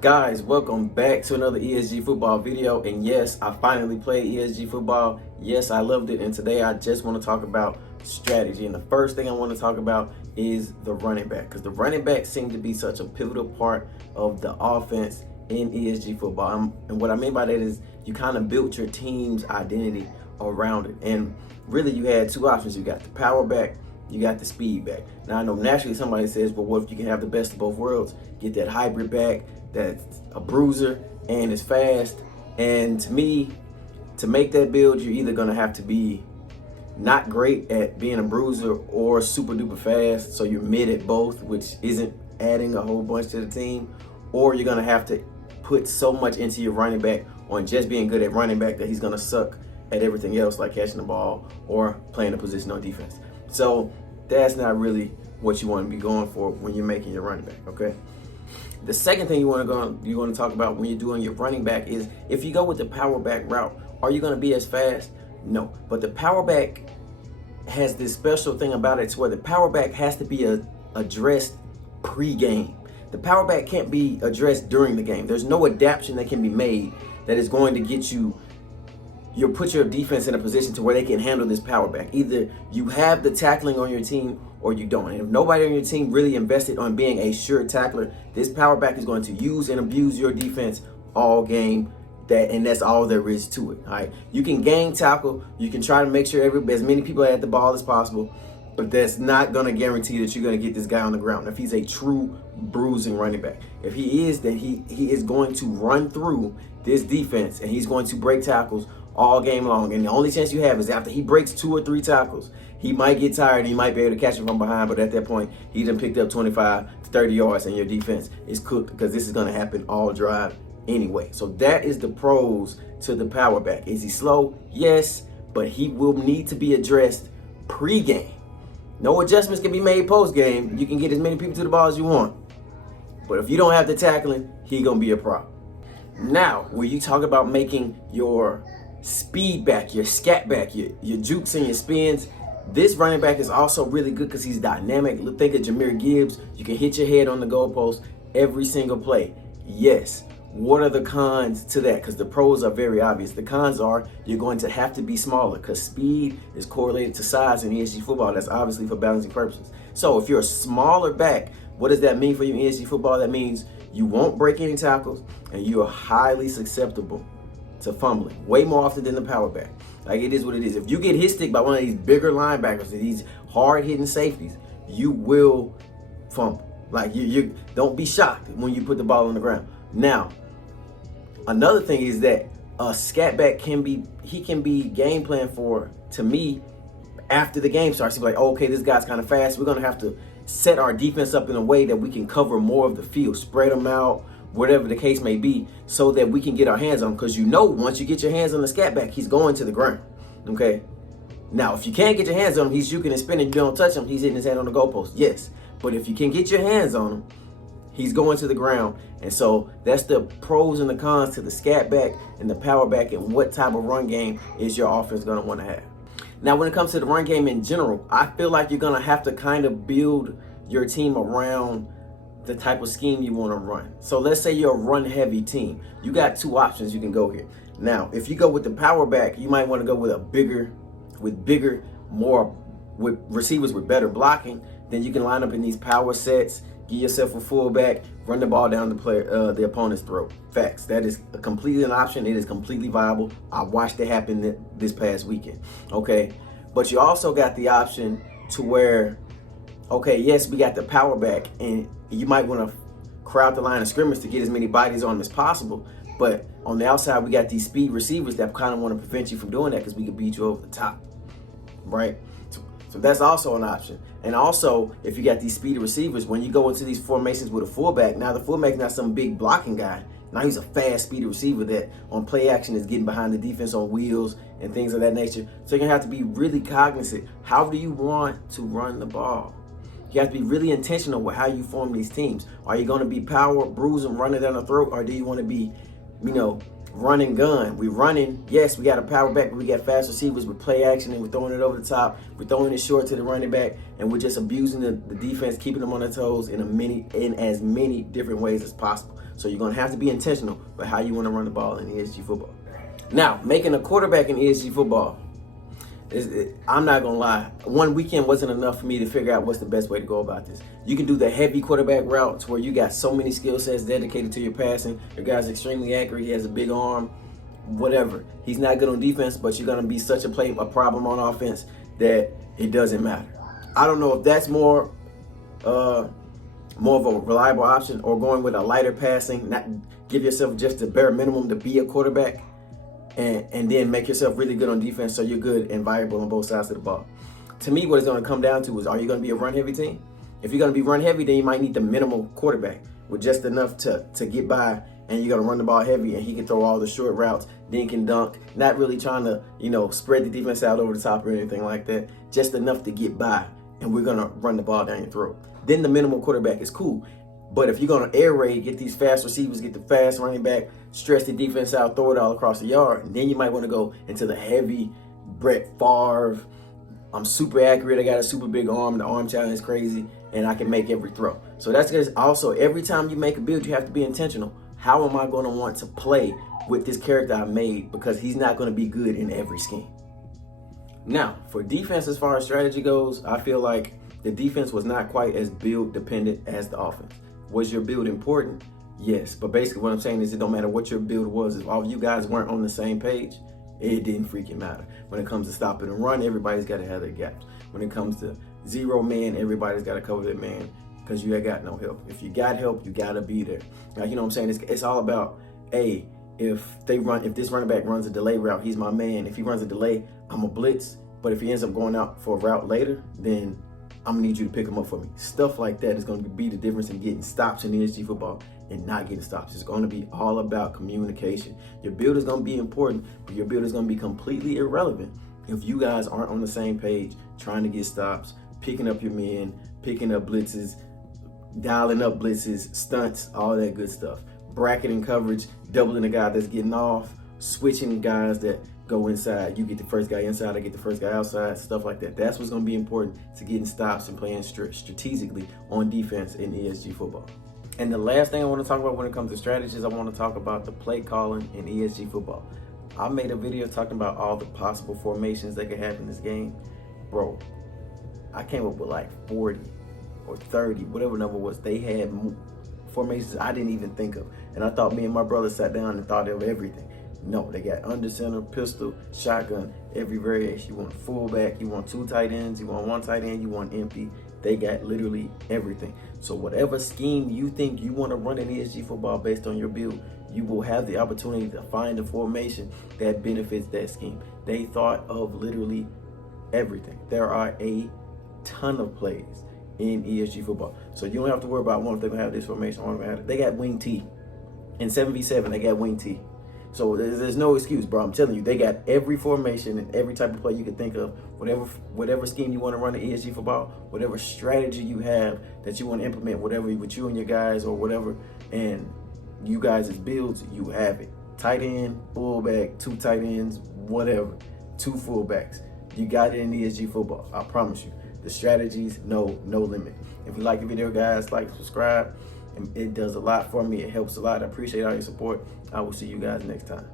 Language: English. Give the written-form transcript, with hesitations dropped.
Guys, welcome back to another ESG Football video. And yes, I finally played ESG Football. Yes, I loved it. And today I just want to talk about strategy. And the first thing I want to talk about is the running back, because the running back seems to be such a pivotal part of the offense in ESG Football. And what I mean by that is you kind of built your team's identity around it. And really you had two options. You got the power back, you got the speed back. Now I know naturally somebody says, well, what if you can have the best of both worlds? Get that hybrid back that's a bruiser and is fast. And to me, to make that build, you're either gonna have to be not great at being a bruiser or super duper fast, so you're mid at both, which isn't adding a whole bunch to the team, or you're gonna have to put so much into your running back on just being good at running back that he's gonna suck at everything else, like catching the ball or playing a position on defense. So that's not really what you want to be going for when you're making your running back, okay? The second thing you want to talk about when you're doing your running back is if you go with the power back route, are you going to be as fast? No, but the power back has this special thing about it to where the power back has to be addressed pre-game. The power back can't be addressed during the game. There's no adaptation that can be made that is going to get you'll put your defense in a position to where they can handle this power back. Either you have the tackling on your team or you don't. And if nobody on your team really invested on being a sure tackler, this power back is going to use and abuse your defense all game. And that's all there is to it. All right, you can gang tackle, you can try to make sure as many people at the ball as possible, but that's not going to guarantee that you're going to get this guy on the ground. If he's a true bruising running back, if he is, then he is going to run through this defense and he's going to break tackles all game long. And the only chance you have is after he breaks 2 or 3 tackles, he might get tired and he might be able to catch him from behind, but at that point, he done picked up 25 to 30 yards and your defense is cooked, because this is going to happen all drive anyway. So that is the pros to the power back. Is he slow? Yes, but he will need to be addressed pre-game. No adjustments can be made post-game. You can get as many people to the ball as you want, but if you don't have the tackling, he going to be a problem. Now, when you talk about making your speed back, your scat back, your jukes and your spins, this running back is also really good because he's dynamic. Think of Jahmyr Gibbs. You can hit your head on the goalpost every single play. Yes. What are the cons to that? Because the pros are very obvious. The cons are you're going to have to be smaller, because speed is correlated to size in ESG football. That's obviously for balancing purposes. So if you're a smaller back, what does that mean for you in ESG football? That means you won't break any tackles and you are highly susceptible to fumbling, way more often than the power back. Like, it is what it is. If you get hit stick by one of these bigger linebackers, these hard-hitting safeties, you will fumble. Like, you don't be shocked when you put the ball on the ground. Now, another thing is that a scat back can be game plan for, to me, after the game starts. You're like, oh, okay, this guy's kind of fast. We're going to have to set our defense up in a way that we can cover more of the field, spread them out, whatever the case may be, so that we can get our hands on him. Because once you get your hands on the scat back, he's going to the ground. Okay? Now, if you can't get your hands on him, he's juking and spinning, you don't touch him, he's hitting his hand on the goalpost. Yes. But if you can get your hands on him, he's going to the ground. And so that's the pros and the cons to the scat back and the power back, and what type of run game is your offense going to want to have. Now, when it comes to the run game in general, I feel like you're going to have to kind of build your team around the type of scheme you want to run. So let's say you're a run-heavy team. You got 2 options you can go here. Now, if you go with the power back, you might want to go with with receivers with better blocking. Then you can line up in these power sets, give yourself a fullback, run the ball down the opponent's throat. Facts. That is completely an option. It is completely viable. I watched it happen this past weekend. Okay, but you also got the option to where, okay, yes, we got the power back, and you might want to crowd the line of scrimmage to get as many bodies on him as possible. But on the outside, we got these speed receivers that kind of want to prevent you from doing that, because we could beat you over the top, right? So that's also an option. And also, if you got these speedy receivers, when you go into these formations with a fullback, now the fullback's not some big blocking guy. Now he's a fast, speedy receiver that on play action is getting behind the defense on wheels and things of that nature. So you're going to have to be really cognizant. How do you want to run the ball? You have to be really intentional with how you form these teams. Are you going to be power, bruising, running down the throat, or do you want to be, run and gun? We're running. Yes, we got a power back, but we got fast receivers with play action, and we're throwing it over the top. We're throwing it short to the running back, and we're just abusing the defense, keeping them on their toes in as many different ways as possible. So you're going to have to be intentional with how you want to run the ball in ESG football. Now, making a quarterback in ESG football, I'm not going to lie, one weekend wasn't enough for me to figure out what's the best way to go about this. You can do the heavy quarterback routes where you got so many skill sets dedicated to your passing. Your guy's extremely accurate. He has a big arm, whatever. He's not good on defense, but you're going to be such a problem on offense that it doesn't matter. I don't know if that's more of a reliable option, or going with a lighter passing, not give yourself just the bare minimum to be a quarterback, and then make yourself really good on defense so you're good and viable on both sides of the ball. To me, what it's going to come down to is, are you going to be a run-heavy team? If you're going to be run-heavy, then you might need the minimal quarterback with just enough to get by, and you're going to run the ball heavy, and he can throw all the short routes, then can dunk, not really trying to, spread the defense out over the top or anything like that, just enough to get by, and we're going to run the ball down your throat. Then the minimal quarterback is cool. But if you're going to air raid, get these fast receivers, get the fast running back, stretch the defense out, throw it all across the yard, and then you might want to go into the heavy Brett Favre. I'm super accurate. I got a super big arm. The arm talent is crazy, and I can make every throw. So that's because also every time you make a build, you have to be intentional. How am I going to want to play with this character I made? Because he's not going to be good in every scheme. Now, for defense, as far as strategy goes, I feel like the defense was not quite as build dependent as the offense. Was your build important? Yes. But basically what I'm saying is, it don't matter what your build was. If all of you guys weren't on the same page, it didn't freaking matter. When it comes to stopping and run, everybody's got to have their gaps. When it comes to zero man, everybody's got to cover their man, because you ain't got no help. If you got help, you got to be there. Now, you know what I'm saying? It's all about, if this running back runs a delay route, he's my man. If he runs a delay, I'm a blitz. But if he ends up going out for a route later, then I'm gonna need you to pick him up for me. Stuff like that is gonna be the difference in getting stops in ESG football and not getting stops. It's gonna be all about communication. Your build is gonna be important, but your build is gonna be completely irrelevant if you guys aren't on the same page, trying to get stops, picking up your men, picking up blitzes, dialing up blitzes, stunts, all that good stuff. Bracketing coverage, doubling the guy that's getting off, switching guys that go inside. You get the first guy inside, I get the first guy outside, stuff like that. That's what's going to be important to getting stops and playing strategically on defense in ESG football. And the last thing I want to talk about when it comes to strategies, I want to talk about the play calling in ESG football. I made a video talking about all the possible formations that could happen in this game. Bro, I came up with like 40 or 30, whatever number was. They had formations I didn't even think of. And I thought me and my brother sat down and thought of everything. No, they got under center, pistol, shotgun, every variation. You want a fullback, you want 2 tight ends, you want 1 tight end, you want empty. They got literally everything. So whatever scheme you think you want to run in ESG football based on your build, you will have the opportunity to find a formation that benefits that scheme. They thought of literally everything. There are a ton of plays in ESG football. So you don't have to worry about one if they're going to have this formation, one if they're going to have it. They got wing T. In 7v7, they got wing T. So there's no excuse, bro. I'm telling you, they got every formation and every type of play you can think of. Whatever scheme you want to run in ESG football, whatever strategy you have that you want to implement, whatever with you and your guys or whatever, and you guys' builds, you have it. Tight end, fullback, 2 tight ends, whatever, 2 fullbacks. You got it in ESG football. I promise you. The strategies, no limit. If you like the video, guys, like, subscribe. It does a lot for me. It helps a lot. I appreciate all your support. I will see you guys next time.